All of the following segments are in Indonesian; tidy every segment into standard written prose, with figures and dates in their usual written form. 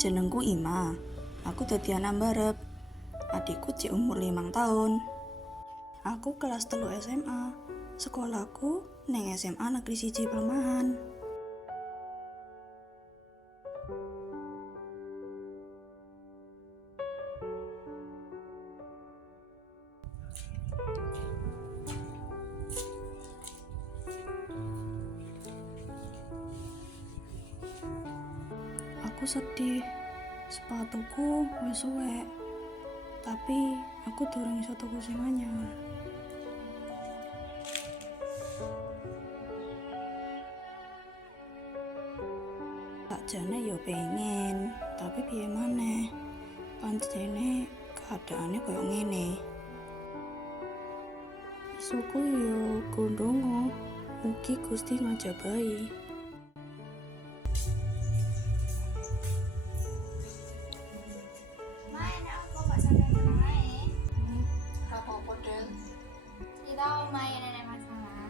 Jenengku Ima. Aku dadi anak mbarep. Adikku cek umur 5 tahun. Aku kelas 3 SMA. Sekolahku neng SMA Negeri 1 Pelemahan. Aku sedih. Sepatuku wis suwek. Tapi aku durung iso tuku sing anyar. Sakjane yo pengen, tapi piye maneh? Pancene keadaane koyo ngene. Isuku yo kundungu, mugi Gusti ngajabahi. Main aku kok sampai main. Apa-apa, Del? Kita mau main nenek masalah.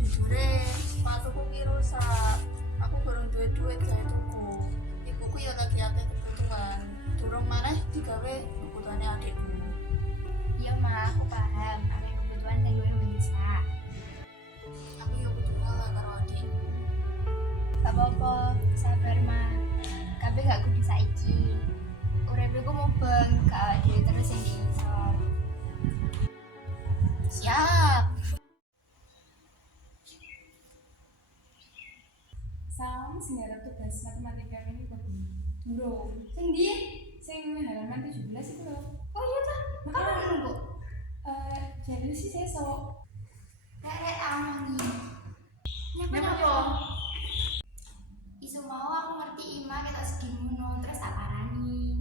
Jujure, sepatuku ki rusak. Aku kurang duit gawe tuku. Ibuku ya lagi akeh kebutuhan. Durung maneh digawe kebutuhane adikku. Iya mah, aku paham. Ada kebutuhan yang gue mendesak. Aku ya kudu ngalah karo adik. Gak apa-apa, sabar mah. Kabeh gak kudu saiki. Uripku ku mubeng, gak awake dhewe terus yang diisor. Siap. Salam sing ngarep tugas matematika ini kok. Lho, Sing ndi? sing halaman 17 itu loh. Oh iya ta, kamu nunggu. Jadi sih sesok. Rek aman nih. Nyapa? Isu mau aku ngerti Ima kita segi ngono, terus tak parani.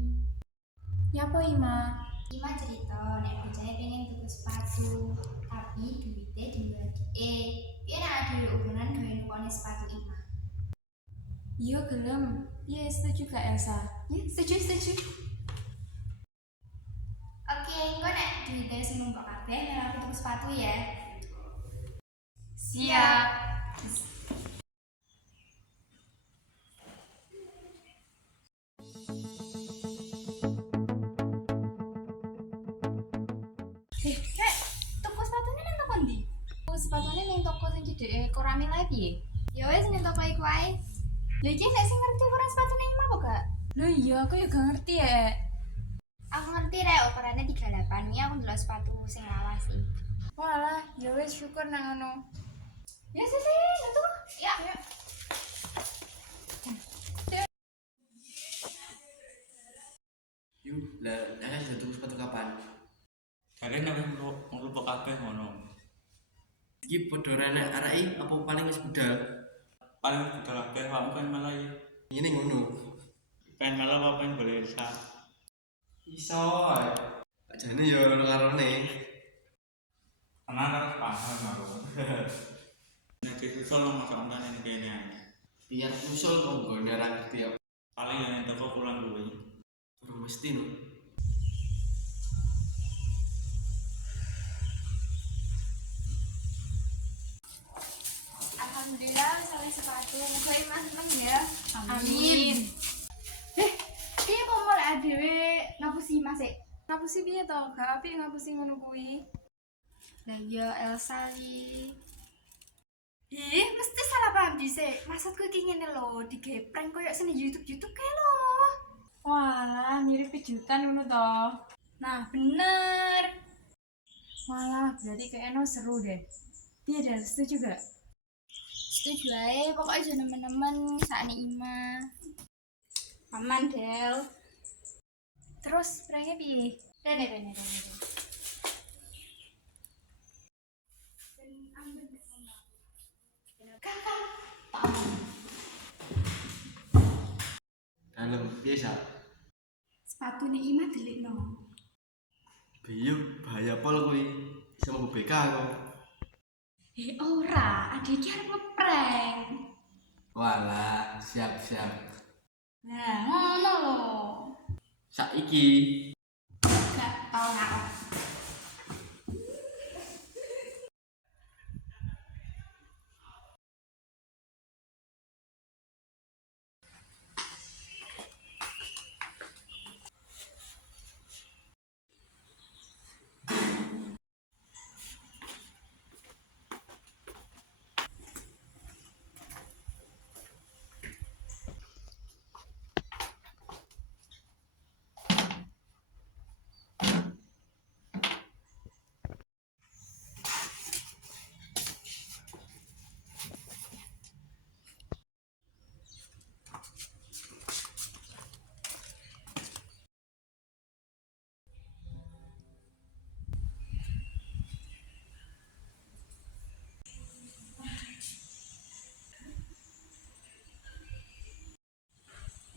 Nyapa Ima? Ima cerita nek bocahe pengen tuku sepatu, tapi duitnya dibagi. Piye nek ada hubungan gawe nukone sepatu Ima? Iya gelem. Iya setuju Kak Elsa. Ya, setuju. Oke, engko nek duitnya sing numpuk kabeh nek aku tuku sepatu ya. Siap. Kek, tuku sepatunya nang toko ndi? Sepatunya ning toko sing cedeke Korami lagi piye? Ya wis ning toko iku ae. Lha iki nek sing ngerti ukuran sepatune Ima apa gak? Loh iya, aku ya gak ngerti ya. Aku ngerti rek ukurannya 38. Ini aku ndelok sepatu sing lawas sih. Walah, ya wis syukur nang ngono. Ya sih, itu. Ya. Yuk, lah, kakak sudah tunggu sepatu kapan? Kalian nek nglupa kabeh ngono. Iki padha renek arake apa paling wis budal? Paling budal kabeh awakmu kan malah ya. Ngene ngono. Pengen malah apa pengen boleh Elsa. Iso ae. Ajane yo ono karone. Tenan harus paham aku. Nek disusul lo masak ontan ini kene ae. Biar usul kok nggone ra ngerti yo. Paling yang toko pulang kuwi. Durung mesti no. Alhamdulillah sampai sepatu. Muga Ima seneng ya. Amin. Piye kok mulai adewe ngapusi Mas sik? Ngapusi piye to? Gak apik ngapusi ngono kuwi. Lah iya Elsa iki. Ih, mesti salah paham dhisik. Maksudku iki ngene lho, digawe prank koyo seni YouTube kae lho. Walah, mirip kejutan ngono to. Nah, bener. Walah, berarti kayaknya seru deh. Piye Del, setuju gak? Setuju ae, pokoknya aja nemen-nemen sakne Ima. Aman, Del. Terus pranknya piye? Rene. Dalem biasa. Sepatune Ima delikno. Biyo bahaya pol kuwi. Iso mlebu BK kok. Ora, ade iki arep ngeprank. Walah, siap. Nah, ngono lho. Saiki Gak tau ngakok.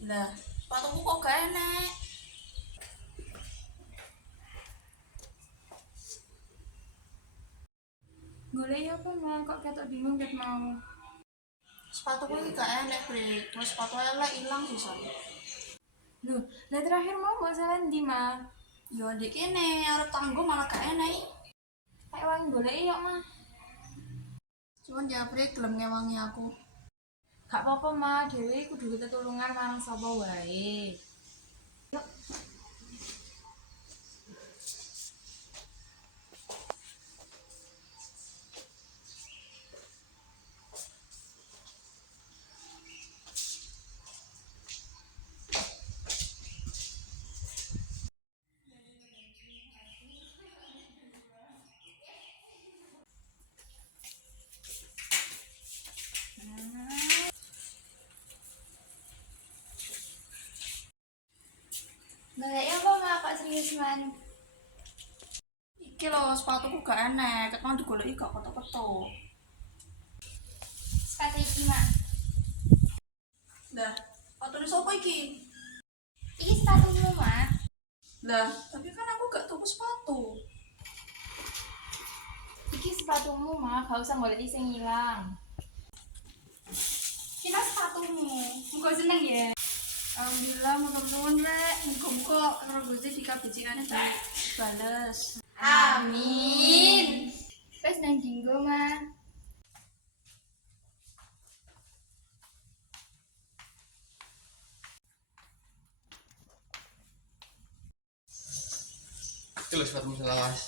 Lah, sepatuku kok gak enek. Golek apa mah kok ketok bingung ket mau. Sepatuku iki gak enek, Bre. Terus sepatu elek ilang sih. Loh, lah terakhir mau masalah ndi mah? Yo ndek kene arep tanggo malah gak enek. Kayak wangi golek yo mah. Cuman ya Bre gelem ngewangi aku. Gak apa-apa mah, dhewe kudu tetulungan marang sapa wae. Golek apa mah kok serius man? Iki lho sepatuku gak enek, ket mau digoleki gak ketok-ketok. Sepatu iki mah. Lah, sepatune sapa iki? Iki sepatumu mah. Lah, tapi kan aku gak tuku sepatu. Iki sepatumu mah, gak usah golek sing ilang. Kira sepatumu. Engko seneng ya. Alhamdulillah matur nuwun Rek. Muga-muga karo Gusti dikabijikane bales. Amin. Wes nang dinggo mah. Iki lho sepatu selawas.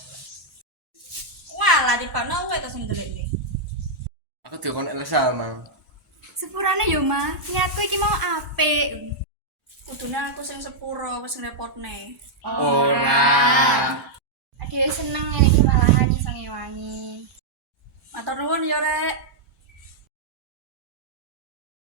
Walah dipano kowe ta sing ndelikne. Aku dikon Elsa, Mang. Sepurane yo mah. Niatku iki mau apik. Kudune aku sing sepuro wis ngrepotne. Ora. Adewe seneng ngene iki malahan iso ngewangi. Matur nuwun ya Rek.